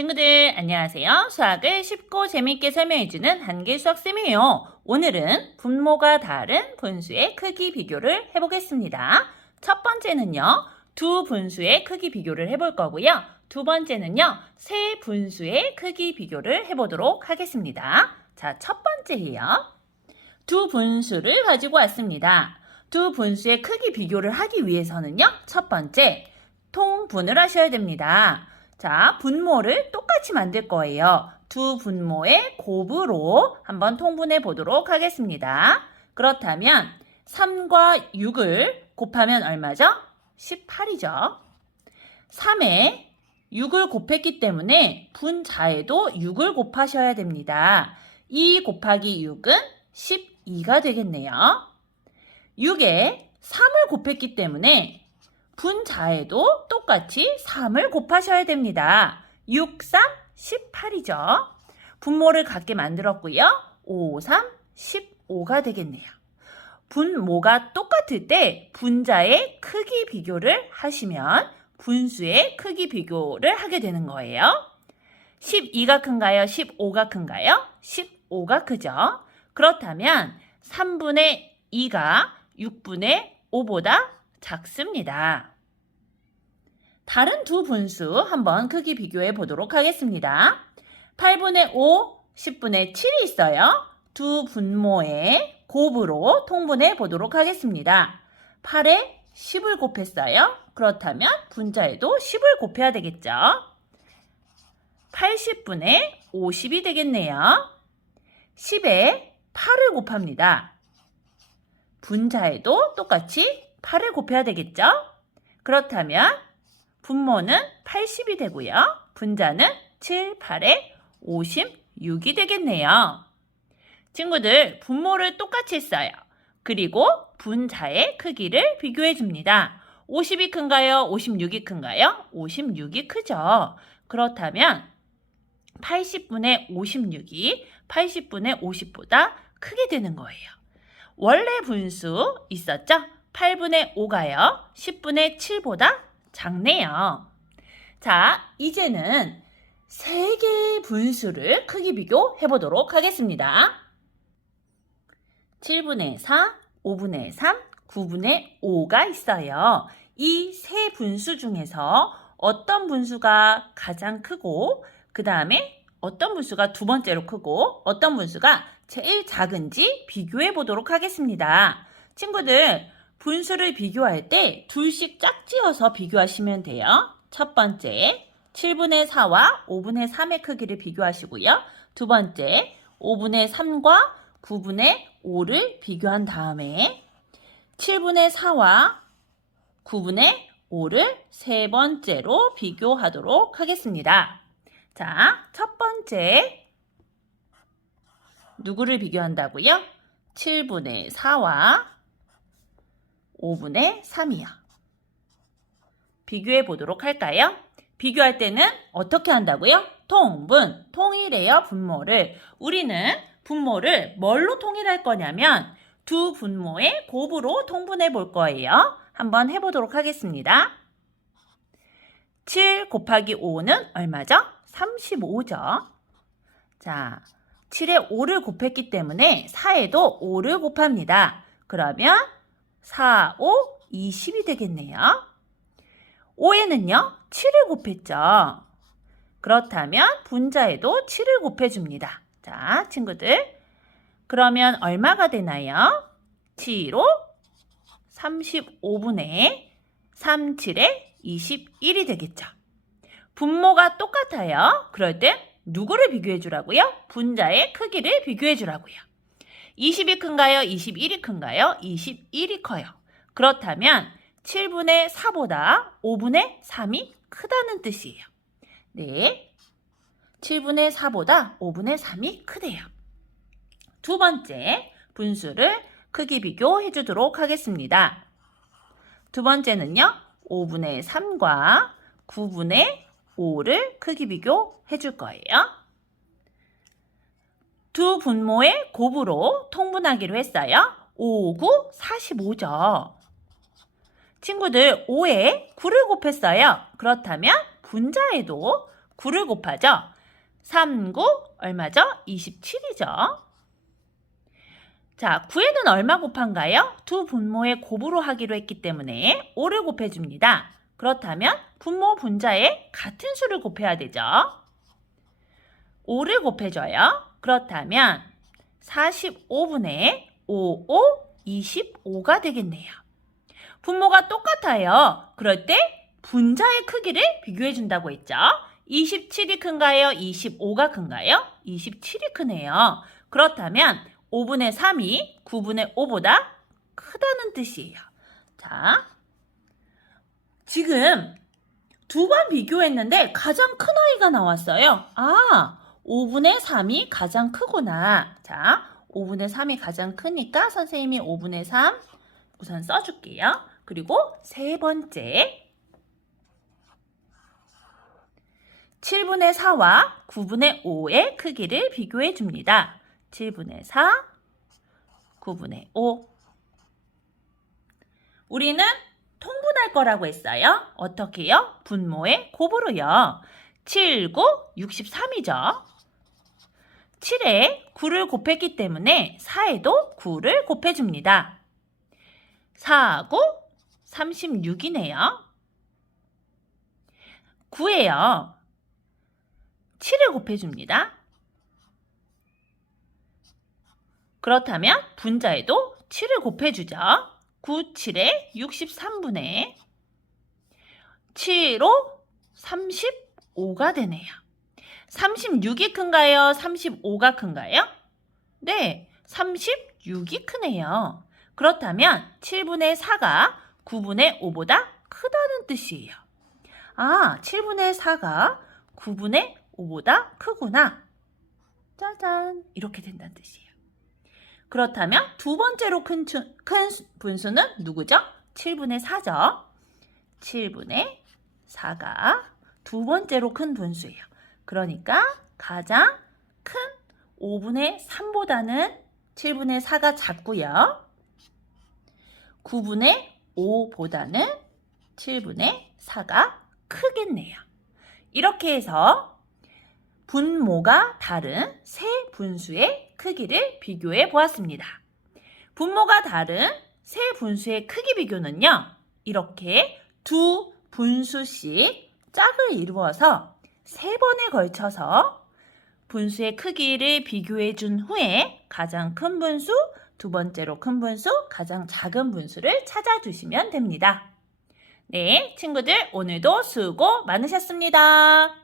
친구들 안녕하세요. 수학을 쉽고 재밌게 설명해주는 한길수학쌤이에요. 오늘은 분모가 다른 분수의 크기 비교를 해보겠습니다. 첫 번째는요. 두 분수의 크기 비교를 해볼 거고요. 두 번째는요. 세 분수의 크기 비교를 해보도록 하겠습니다. 자, 첫 번째예요. 두 분수를 가지고 왔습니다. 두 분수의 크기 비교를 하기 위해서는요. 첫 번째, 통분을 하셔야 됩니다. 자, 분모를 똑같이 만들 거예요. 두 분모의 곱으로 한번 통분해 보도록 하겠습니다. 그렇다면 3과 6을 곱하면 얼마죠? 18이죠. 3에 6을 곱했기 때문에 분자에도 6을 곱하셔야 됩니다. 2 곱하기 6은 12가 되겠네요. 6에 3을 곱했기 때문에 분자에도 똑같이 3을 곱하셔야 됩니다. 6, 3, 18이죠. 분모를 같게 만들었고요. 5, 3, 15가 되겠네요. 분모가 똑같을 때 분자의 크기 비교를 하시면 분수의 크기 비교를 하게 되는 거예요. 12가 큰가요? 15가 큰가요? 15가 크죠. 그렇다면 3분의 2가 6분의 5보다 작습니다. 다른 두 분수 한번 크기 비교해 보도록 하겠습니다. 8분의 5, 10분의 7이 있어요. 두 분모의 곱으로 통분해 보도록 하겠습니다. 8에 10을 곱했어요. 그렇다면 분자에도 10을 곱해야 되겠죠. 80분의 50이 되겠네요. 10에 8을 곱합니다. 분자에도 똑같이 8을 곱해야 되겠죠? 그렇다면 분모는 80이 되고요. 분자는 7, 8에 56이 되겠네요. 친구들, 분모를 똑같이 했어요. 그리고 분자의 크기를 비교해 줍니다. 50이 큰가요? 56이 큰가요? 56이 크죠. 그렇다면 80분의 56이 80분의 50보다 크게 되는 거예요. 원래 분수 있었죠? 8분의 5가요. 10분의 7보다 작네요. 자, 이제는 3개의 분수를 크기 비교해 보도록 하겠습니다. 7분의 4, 5분의 3, 9분의 5가 있어요. 이 세 분수 중에서 어떤 분수가 가장 크고 그 다음에 어떤 분수가 두 번째로 크고 어떤 분수가 제일 작은지 비교해 보도록 하겠습니다. 친구들, 분수를 비교할 때 둘씩 짝지어서 비교하시면 돼요. 첫 번째, 7분의 4와 5분의 3의 크기를 비교하시고요. 두 번째, 5분의 3과 9분의 5를 비교한 다음에 7분의 4와 9분의 5를 세 번째로 비교하도록 하겠습니다. 자, 첫 번째, 누구를 비교한다고요? 7분의 4와 5분의 3이요. 비교해 보도록 할까요? 비교할 때는 어떻게 한다고요? 통분, 통일해요, 분모를. 우리는 분모를 뭘로 통일할 거냐면 두 분모의 곱으로 통분해 볼 거예요. 한번 해보도록 하겠습니다. 7 곱하기 5는 얼마죠? 35죠. 자, 7에 5를 곱했기 때문에 4에도 5를 곱합니다. 그러면 4, 5, 20이 되겠네요. 5에는요, 7을 곱했죠. 그렇다면 분자에도 7을 곱해줍니다. 자, 친구들. 그러면 얼마가 되나요? 7로 35분의 3, 7에 21이 되겠죠. 분모가 똑같아요. 그럴 땐 누구를 비교해 주라고요? 분자의 크기를 비교해 주라고요. 20이 큰가요? 21이 큰가요? 21이 커요. 그렇다면 7분의 4보다 5분의 3이 크다는 뜻이에요. 네, 7분의 4보다 5분의 3이 크대요. 두 번째 분수를 크기 비교해 주도록 하겠습니다. 두 번째는요, 5분의 3과 9분의 5를 크기 비교해 줄 거예요. 두 분모의 곱으로 통분하기로 했어요. 5, 9, 45죠. 친구들, 5에 9를 곱했어요. 그렇다면 분자에도 9를 곱하죠. 3, 9 얼마죠? 27이죠. 자, 9에는 얼마 곱한가요? 두 분모의 곱으로 하기로 했기 때문에 5를 곱해줍니다. 그렇다면 분모 분자에 같은 수를 곱해야 되죠. 5를 곱해줘요. 그렇다면 45분의 5, 25가 되겠네요. 분모가 똑같아요. 그럴 때 분자의 크기를 비교해 준다고 했죠. 27이 큰가요? 25가 큰가요? 27이 크네요. 그렇다면 5분의 3이 9분의 5보다 크다는 뜻이에요. 자, 지금 두 번 비교했는데 가장 큰 아이가 나왔어요. 5분의 3이 가장 크구나. 자, 5분의 3이 가장 크니까 선생님이 5분의 3 우선 써줄게요. 그리고 세 번째 7분의 4와 9분의 5의 크기를 비교해 줍니다. 7분의 4, 9분의 5. 우리는 통분할 거라고 했어요. 어떻게요? 분모의 곱으로요. 7, 9, 63이죠. 7에 9를 곱했기 때문에 4에도 9를 곱해줍니다. 4, 9, 36이네요. 9에요. 7을 곱해줍니다. 그렇다면 분자에도 7을 곱해주죠. 9, 7에 63분의 7로 35가 되네요. 36이 큰가요? 35가 큰가요? 네, 36이 크네요. 그렇다면 7분의 4가 9분의 5보다 크다는 뜻이에요. 7분의 4가 9분의 5보다 크구나. 짜잔, 이렇게 된다는 뜻이에요. 그렇다면 두 번째로 큰 분수는 누구죠? 7분의 4죠. 7분의 4가 두 번째로 큰 분수예요. 그러니까 가장 큰 5분의 3보다는 7분의 4가 작고요. 9분의 5보다는 7분의 4가 크겠네요. 이렇게 해서 분모가 다른 세 분수의 크기를 비교해 보았습니다. 분모가 다른 세 분수의 크기 비교는요. 이렇게 두 분수씩 짝을 이루어서 세 번에 걸쳐서 분수의 크기를 비교해 준 후에 가장 큰 분수, 두 번째로 큰 분수, 가장 작은 분수를 찾아주시면 됩니다. 네, 친구들 오늘도 수고 많으셨습니다.